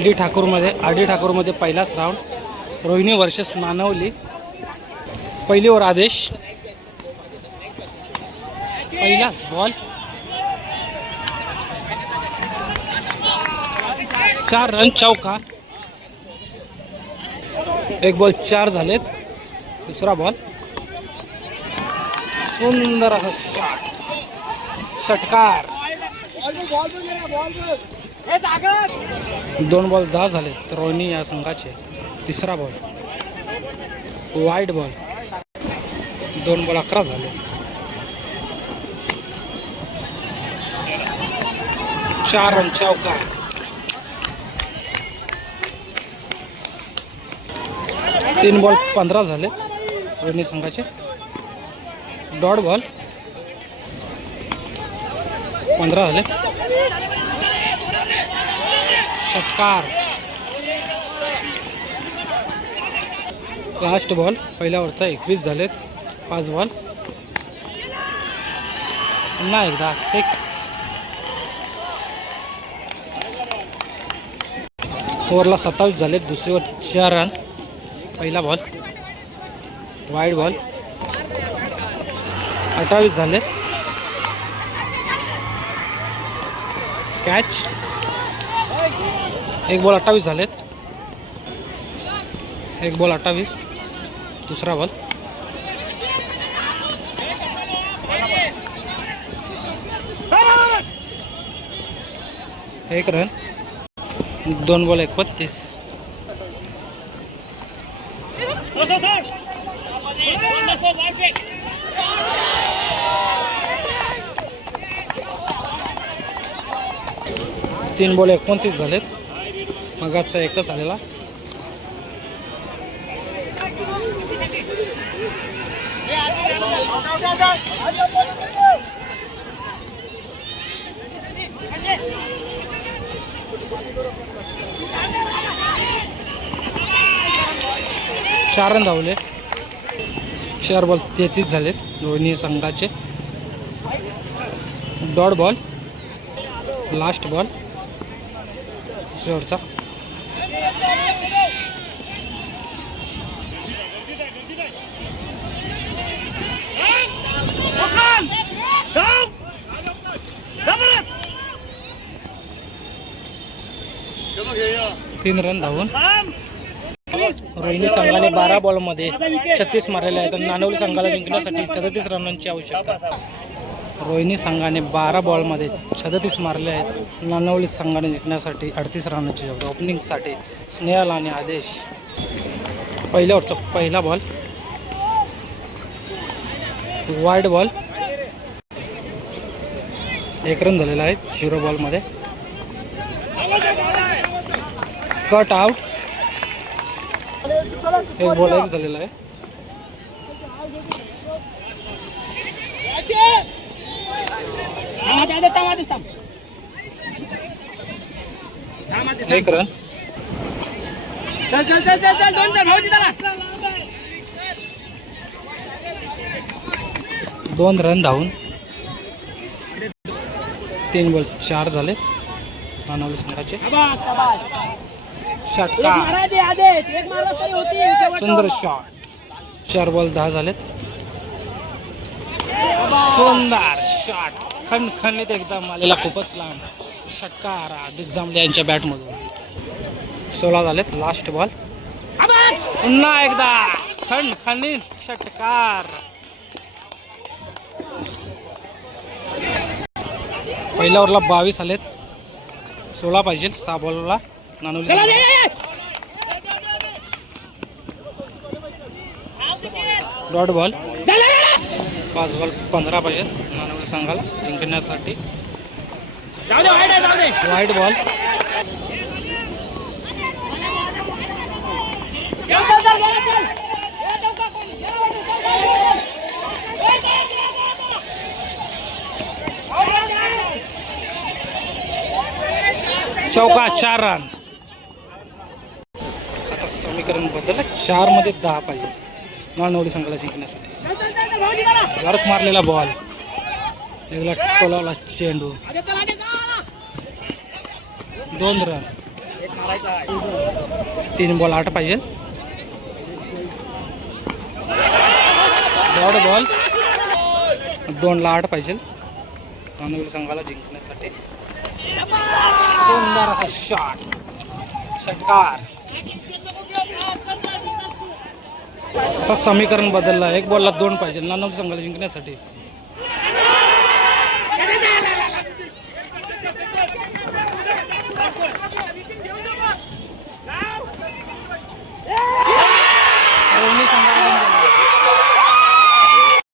RD ठाकूरमध्ये पहिलाच round Rohini versus नानवली. पहिली over आदेश. पहिलाच बॉल. 4 रन चौका. एक बॉल 4 झालेत. दुसरा बॉल. सुंदर असा शॉट. षटकार. 2 बॉल 10 झाले तर रोहिणी या संघाचे. तिसरा बॉल वाईड बॉल. 2 बॉल 11 झाले. 4 रन चौका. 3 बॉल 15 झाले रोहिणी संघाचे. डॉट बॉल 15 झाले. षटकार. लास्ट बॉल पहिल्या ओव्हरचा 21 झालेत. 5 बॉल. पुन्हा एकदा 6. ओव्हरला 27 झालेत. दुसरी ओव्हर 4 रन. पहिला बॉल वाईड बॉल. 28 झालेत. कॅच. 1 बॉल 28 झालेत. 1 बॉल 28. दुसरा बॉल. एक रन. 2 बॉल 31. तीन बॉल 29 झालेत. मगाचा एकच आलेला. चार रन धावले. 4 बॉल 33 झालेत दोन्ही संघाचे. Dot ball. लास्ट बॉल शेवटचा. तीन रन धावून रोहिणी संघाने 12 बॉलमध्ये 36 मारलेले आहेत. नानवली संघाला जिंकण्यासाठी 37 रनांची आवश्यकता. रोहिणी संघाने 12 बॉलमध्ये 36 मारले आहेत. नानवली संघाने जिंकण्यासाठी 38 रनांची आवश्यकता. ओपनिंगसाठी स्नेहल आणि आदेश. पहिल्या ओव्हरचा पहिला बॉल वाईड बॉल. 1 रन झालेला आहे 0 बॉलमध्ये. Cut out. 1 बॉल 1 झालेला आहे. एक रन. 2 रन धावून 3 बॉल 4 झाले नानवली संघाचे. षटकार. सुंदर शॉट. 4 बॉल 10 झालेत. सुंदर शॉट. खणखणीत एकदम आलेला. खूपच लांब षटकार आदित्य जांभळे यांच्या बॅटमधून. 16 झालेत. Last ball. पुन्हा एकदा खणखणीत षटकार. पहिल्या ओव्हरला 22 आलेत. 16 पाहिजे 6 बॉलला नानवली. Dot ball. 5 बॉल 15 पाहिजे नानवली संघाला जिंकण्यासाठी. Wide ball. चौका. 4 रन. आता समीकरण बदललं. 4 मध्ये 10 पाहिजे नानवली संघाला जिंकण्यासाठी. वर्क मारलेला बॉल. वेगळा टोलावला चेंडू. 2 रन. 3 बॉल 8 पाहिजे. बॉल 2ला 8 पाहिजे नानवली संघाला जिंकण्यासाठी. सुंदर असा शॉट, षटकार. आता समीकरण बदललं. 1 बॉलला 2 पाहिजे नानवली संघाला जिंकण्यासाठी.